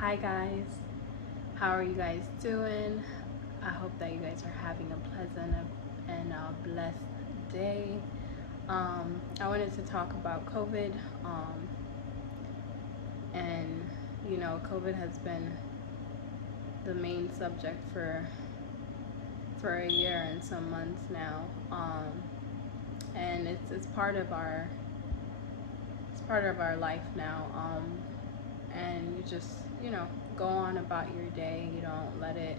Hi guys, how are you guys doing? I hope that you guys are having a pleasant and blessed day. I wanted to talk about COVID, and COVID has been the main subject for a year and some months now, and it's part of our life now. And you just go on about your day. You don't let it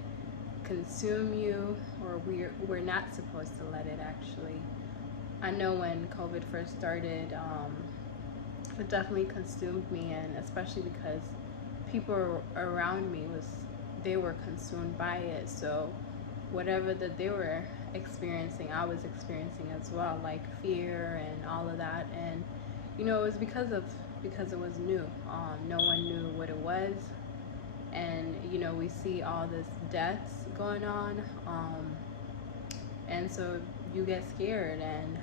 consume you, or we're not supposed to let it actually. I know when COVID first started, it definitely consumed me, and especially because people around me they were consumed by it. So whatever that they were experiencing, I was experiencing as well, like fear and all of that. And it was because it was new. No one knew what it was, and we see all this deaths going on, and so you get scared. And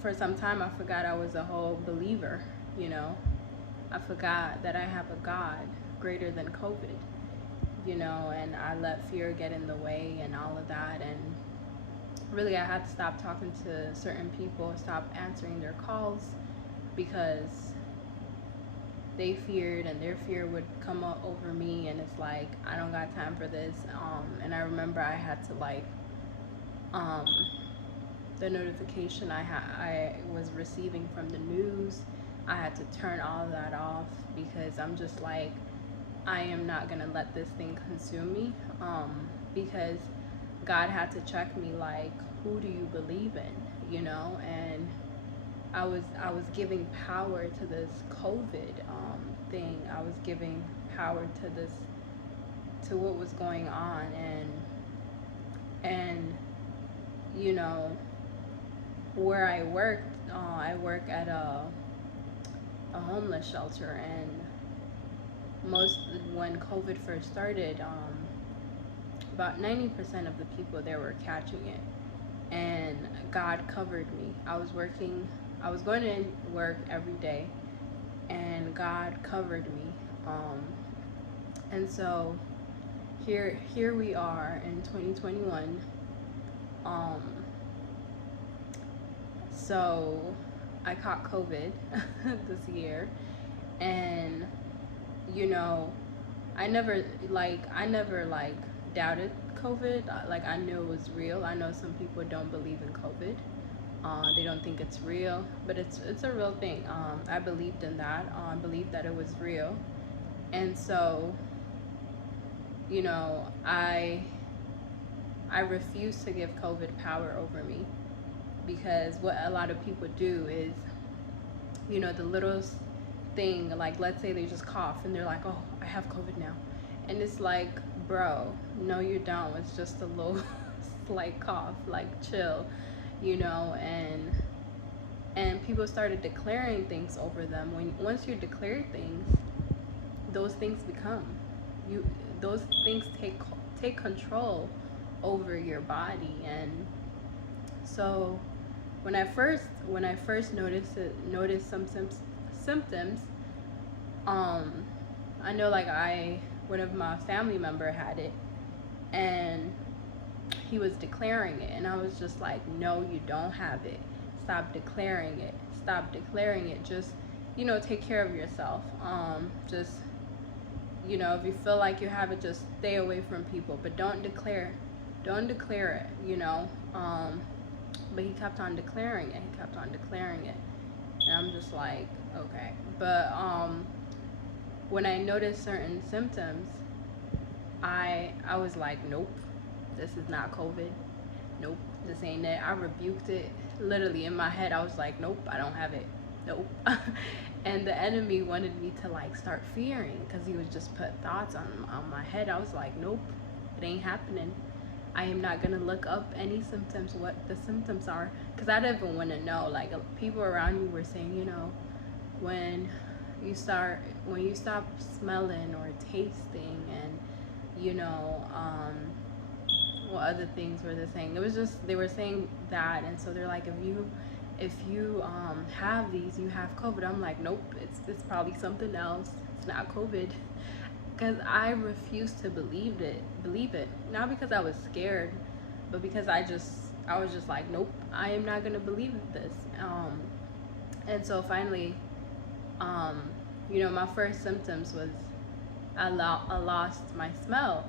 for some time, I forgot I was a whole believer. I forgot that I have a God greater than COVID. And I let fear get in the way and all of that. And really, I had to stop talking to certain people, stop answering their calls, because they feared, and their fear would come up over me, and it's like, I don't got time for this. And I remember I had to the notification I was receiving from the news, I had to turn all of that off, because I'm just like, I am not gonna let this thing consume me, because God had to check me, like, who do you believe in, and I was giving power to this COVID thing. I was giving power to what was going on, and where I worked, I work at a homeless shelter, and when COVID first started, about 90% of the people there were catching it, and God covered me. I was going to work every day, and God covered me. And so here we are in 2021. So I caught COVID this year, and I never doubted COVID. Like, I knew it was real. I know some people don't believe in COVID. They don't think it's real, but it's a real thing. I believed in that. I believed that it was real, and so I refuse to give COVID power over me, because what a lot of people do is, the littlest thing, like, let's say they just cough and they're like, oh, I have COVID now, and it's like, bro, no you don't. It's just a little slight cough, like, chill, and people started declaring things over them. Once you declare things, those things become you. Those things take control over your body. And so when I first noticed some symptoms, I know, like, one of my family member had it, and he was declaring it, and I was just like, no, you don't have it. Stop declaring it. Just take care of yourself. Just if you feel like you have it, just stay away from people, but don't declare it. But he kept on declaring it. And I'm just like, okay. But when I noticed certain symptoms, I was like, nope, this is not COVID. Nope, this ain't it. I rebuked it literally in my head. I was like, nope, I don't have it. Nope. And the enemy wanted me to, like, start fearing, because he would just put thoughts on my head. I was like, nope, it ain't happening. I am not gonna look up any symptoms, what the symptoms are, because I didn't even want to know. Like, people around me were saying, when you stop smelling or tasting, and what other things were they saying? It was just, they were saying that. And so they're like, if you have these, you have COVID. I'm like, nope, it's probably something else. It's not COVID. Because I refused to believe it. Not because I was scared, but because I was just like, nope, I am not gonna believe this. And so finally, um, my first symptoms was I lost my smell,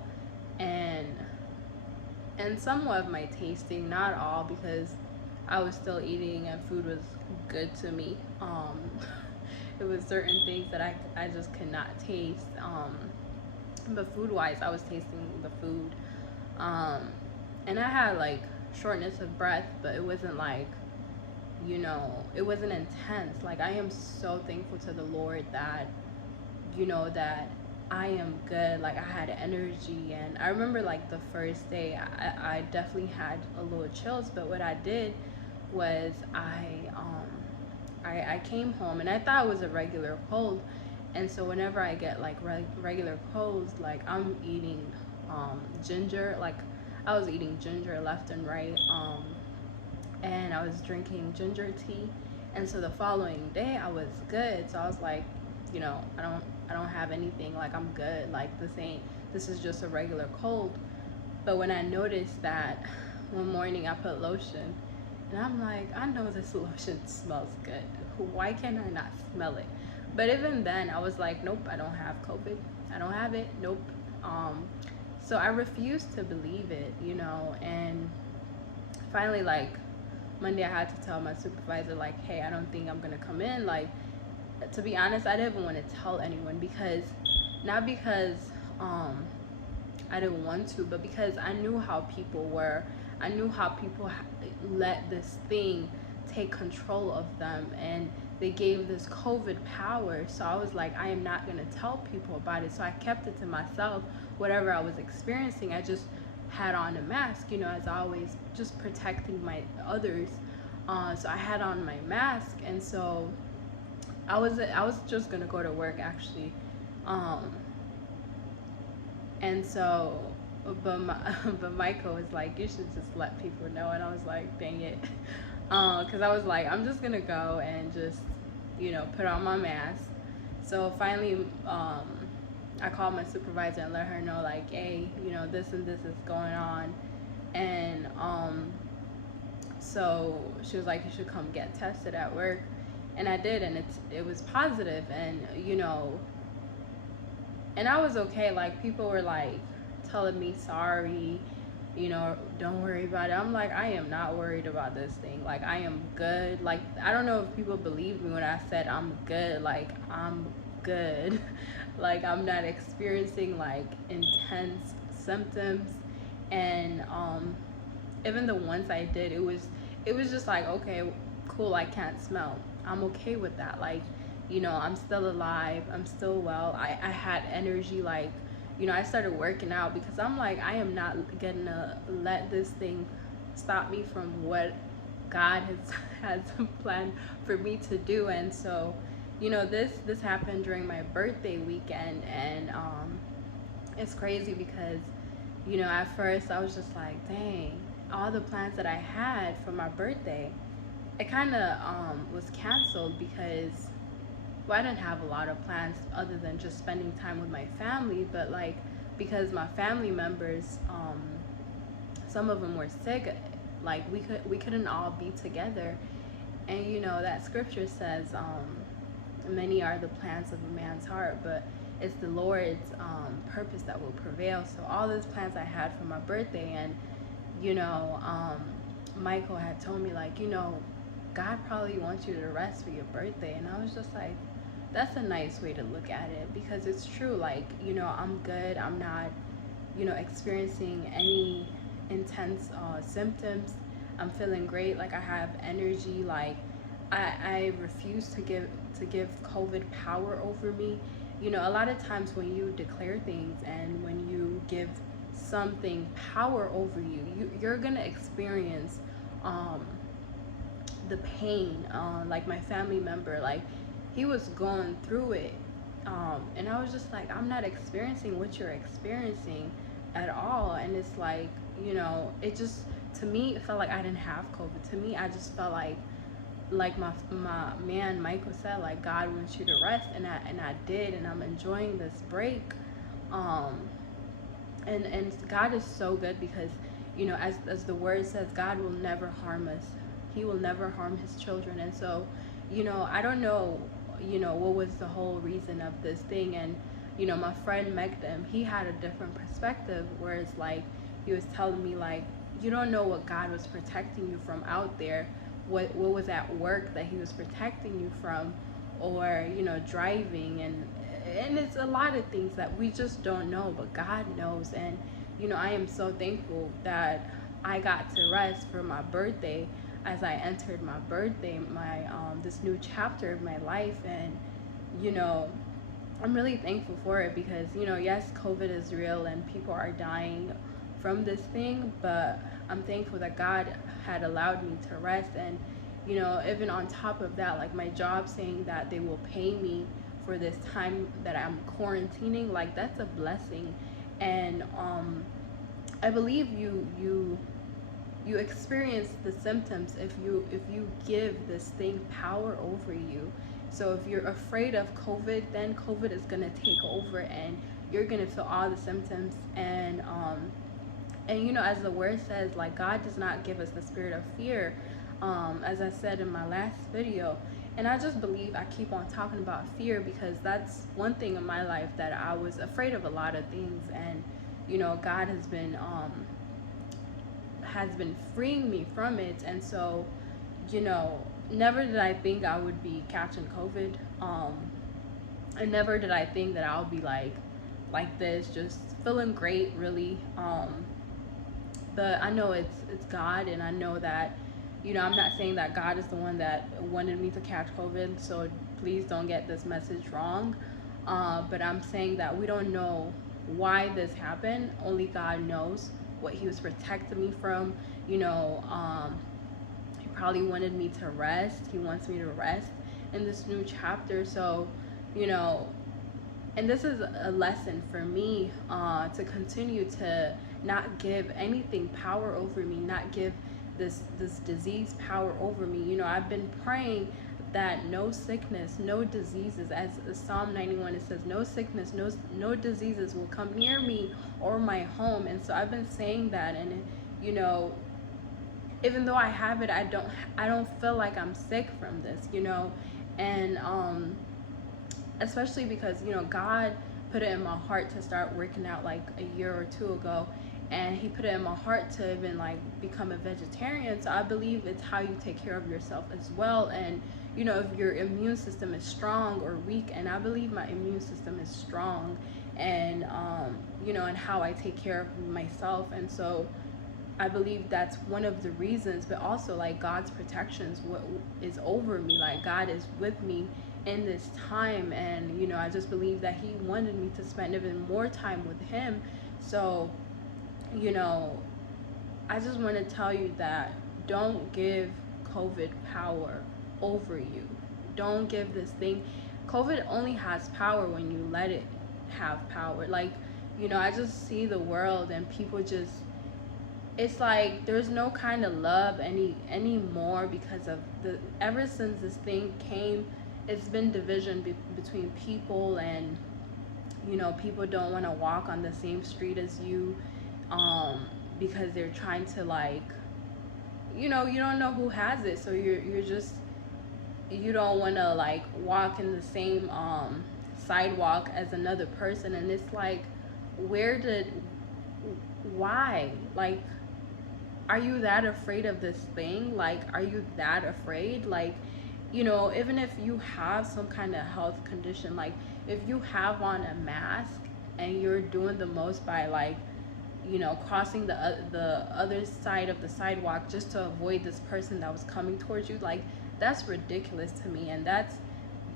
and somewhat of my tasting, not all, because I was still eating and food was good to me. It was certain things that I just could not taste. But food wise, I was tasting the food. Um, and I had like shortness of breath, but it wasn't like, it wasn't intense. Like, I am so thankful to the Lord that, that I am good. Like, I had energy. And I remember like the first day, I definitely had a little chills, but what I did was I came home and I thought it was a regular cold. And so whenever I get like regular colds, like I'm eating ginger, like I was eating ginger left and right, and I was drinking ginger tea. And so the following day I was good. So I was like, I don't have anything, like I'm good. Like this is just a regular cold. But when I noticed that one morning I put lotion, and I'm like, I know this lotion smells good. Why can't I not smell it? But even then, I was like, nope, I don't have COVID. I don't have it. Nope. So I refused to believe it, and finally, like, Monday, I had to tell my supervisor, like, hey, I don't think I'm going to come in. Like, to be honest, I didn't even want to tell anyone not because I didn't want to, but because I knew how people were. I knew how people let this thing take control of them, and they gave this COVID power. So I was like, I am not going to tell people about it. So I kept it to myself. Whatever I was experiencing, I just had on a mask, as always, just protecting my others. So I had on my mask, and so I was just going to go to work, actually. And so, but Michael was like, you should just let people know. And I was like, dang it. Because I was like, I'm just going to go and just, put on my mask. So finally, I called my supervisor and let her know, like, hey, this and this is going on. And so she was like, you should come get tested at work. And I did, and it was positive. And, and I was okay. Like, people were like telling me sorry, don't worry about it. I'm like, I am not worried about this thing. Like, I am good. Like, I don't know if people believe me when I said I'm good. Like, I'm good. Like, I'm not experiencing like intense symptoms. And even the ones I did, it was just like, okay, cool, I can't smell. I'm okay with that. Like, I'm still alive. I'm still well. I had energy. Like, I started working out because I'm like, I am not gonna let this thing stop me from what God has planned for me to do. And so, this happened during my birthday weekend, and it's crazy because, at first I was just like, dang, all the plans that I had for my birthday, it kind of was canceled because, well, I didn't have a lot of plans other than just spending time with my family, but like, because my family members, some of them were sick, like we couldn't all be together. And that scripture says, many are the plans of a man's heart, but it's the Lord's purpose that will prevail. So all those plans I had for my birthday, and Michael had told me, like, God probably wants you to rest for your birthday. And I was just like, that's a nice way to look at it, because it's true. Like, I'm good. I'm not, experiencing any intense symptoms. I'm feeling great. Like, I have energy. Like, I refuse to give COVID power over me. A lot of times when you declare things and when you give something power over you, you're gonna experience the pain. Like, my family member, like, he was going through it, and I was just like, I'm not experiencing what you're experiencing at all. And it's like, it just, to me, it felt like I didn't have COVID. To me, I just felt like like my man Michael said, like God wants you to rest, and I did, and I'm enjoying this break. Um, and God is so good because, as the word says, God will never harm us. He will never harm his children. And so, I don't know, what was the whole reason of this thing. And, my friend Megdem, he had a different perspective where it's like, he was telling me like, you don't know what God was protecting you from out there. What was at work that he was protecting you from, or, driving, and it's a lot of things that we just don't know, but God knows. And I am so thankful that I got to rest for my birthday, as I entered my birthday, my this new chapter of my life. And you know I'm really thankful for it because, yes, COVID is real and people are dying from this thing, but I'm thankful that God had allowed me to rest. And, even on top of that, like my job saying that they will pay me for this time that I'm quarantining, like that's a blessing. And I believe you experience the symptoms if you give this thing power over you. So if you're afraid of COVID, then COVID is gonna take over, and you're gonna feel all the symptoms. And as the word says, like God does not give us the spirit of fear, as I said in my last video. And I just believe I keep on talking about fear because that's one thing in my life that I was afraid of, a lot of things. And God has been freeing me from it. And so, you know, never did I think I would be catching COVID. And never did I think that I'll be like this, just feeling great, really. But I know it's God, and I know that, I'm not saying that God is the one that wanted me to catch COVID. So please don't get this message wrong. But I'm saying that we don't know why this happened. Only God knows what He was protecting me from. He probably wanted me to rest. He wants me to rest in this new chapter. So, you know, and this is a lesson for me, to continue to not give anything power over me, not give this disease power over me. I've been praying that no sickness, no diseases, as Psalm 91 it says, no sickness, no diseases will come near me or my home. And so I've been saying that, and you know even though I have it, I don't feel like I'm sick from this. And especially because God put it in my heart to start working out like a year or two ago, and He put it in my heart to even like become a vegetarian. So I believe it's how you take care of yourself as well. And if your immune system is strong or weak, and I believe my immune system is strong, and and how I take care of myself. And so I believe that's one of the reasons, but also like God's protections, what is over me, like God is with me in this time. And I just believe that He wanted me to spend even more time with Him. So you know I just want to tell you that don't give COVID power over you. Don't give this thing. COVID only has power when you let it have power. Like, I just see the world and people just, it's like there's no kind of love anymore, because of the ever since this thing came, it's been division between people. And people don't want to walk on the same street as you, because they're trying to, like, you don't know who has it, so you're just, you don't want to like walk in the same sidewalk as another person. And it's like, why, like, are you that afraid of this thing? Like, are you that afraid? Like, even if you have some kind of health condition, like if you have on a mask and you're doing the most by, like, crossing the other side of the sidewalk just to avoid this person that was coming towards you, like, that's ridiculous to me. And that's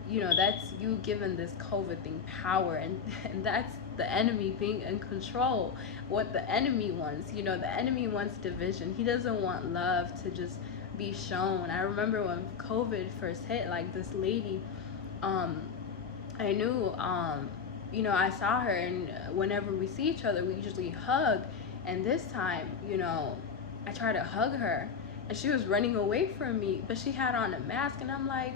you giving this COVID thing power, and that's the enemy being in control. What the enemy wants, the enemy wants division. He doesn't want love to just be shown. I remember when COVID first hit, like this lady, I knew, I saw her, and whenever we see each other, we usually hug. And this time, I tried to hug her, and she was running away from me, but she had on a mask, and I'm like,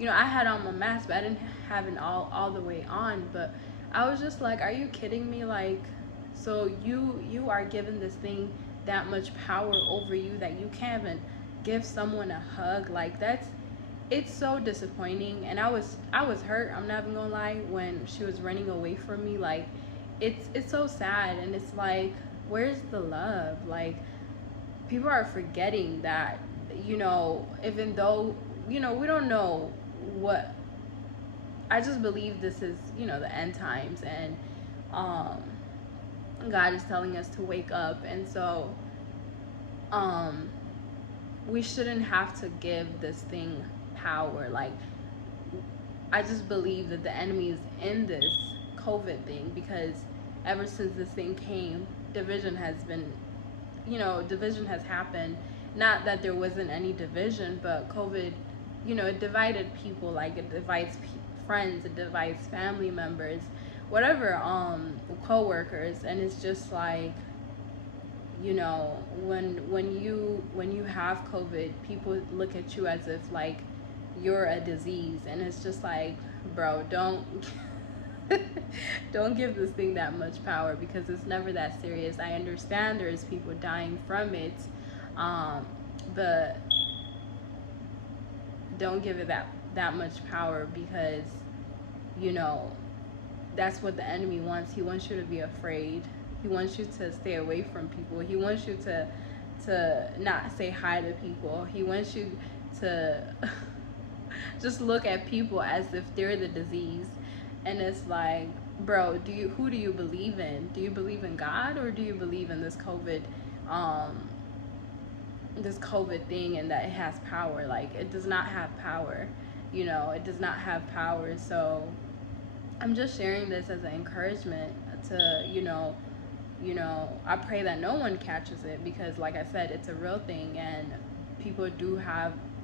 I had on my mask, but I didn't have it all the way on. But I was just like, are you kidding me? Like, so you are giving this thing that much power over you that you can't even give someone a hug? Like, it's so disappointing. And I was hurt, I'm not even gonna lie, when she was running away from me. Like, it's so sad, and it's like, where's the love? Like, people are forgetting that, even though, we don't know what. I just believe this is, the end times, and um God is telling us to wake up. And so um we shouldn't have to give this thing power. Like, I just believe that the enemy is in this COVID thing, because ever since this thing came, division has happened. Not that there wasn't any division, but COVID, it divided people. Like, it divides friends, it divides family members, whatever, co-workers. And it's just like, when you have COVID, people look at you as if like you're a disease, and it's just like, bro, don't don't give this thing that much power, because it's never that serious. I understand there's people dying from it, but don't give it that much power, because you know that's what the enemy wants. He wants you to be afraid. He wants you to stay away from people. He wants you to not say hi to people. He wants you to just look at people as if they're the disease. And it's like, bro, who do you believe in? Do you believe in God, or do you believe in um this COVID thing, and that it has power? Like, it does not have power. It does not have power. So I'm just sharing this as an encouragement to, I pray that no one catches it, because like I said, it's a real thing, and people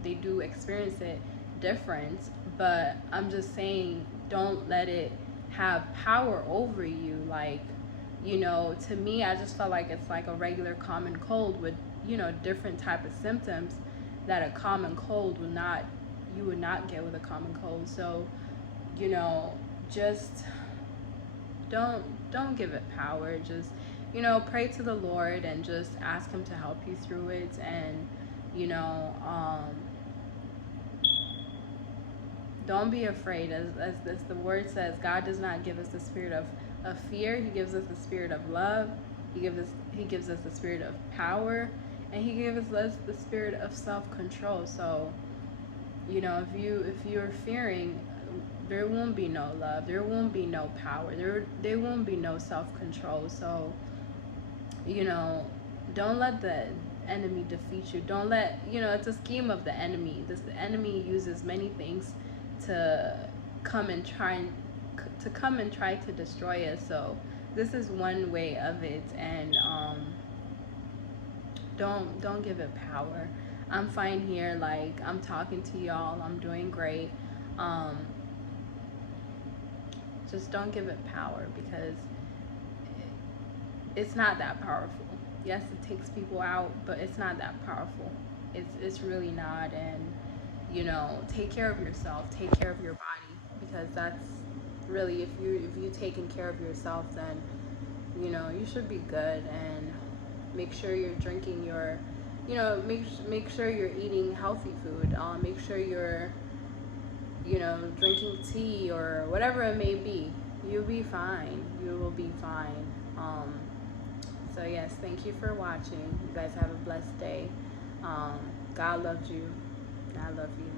they do experience it different. But I'm just saying, don't let it have power over you. Like, to me, I just felt like it's like a regular common cold with, different type of symptoms that a common cold you would not get with a common cold. So, you know, just don't don't give it power. Just, pray to the Lord and just ask him to help you through it. And, you know, um don't be afraid. As the word says, God does not give us the spirit of fear. He gives us the spirit of love. He gives us the spirit of power, and he gives us the spirit of self-control. So, if you're fearing, there won't be no love, there won't be no power, there won't be no self-control. So, you know don't let the enemy defeat you. Don't let, it's a scheme of the enemy. The enemy uses many things to come and try to destroy us. So this is one way of it. And don't give it power. I'm fine here, like, I'm talking to y'all, I'm doing great. um just don't give it power, because it's not that powerful. Yes, it takes people out, but it's not that powerful. It's really not. And, take care of yourself, take care of your body, because that's really, if you taking care of yourself, then, you should be good. And make sure you're drinking your, make sure you're eating healthy food. Make sure you're, drinking tea or whatever it may be. You'll be fine. You will be fine. So yes, thank you for watching. You guys have a blessed day. God loves you. I love you.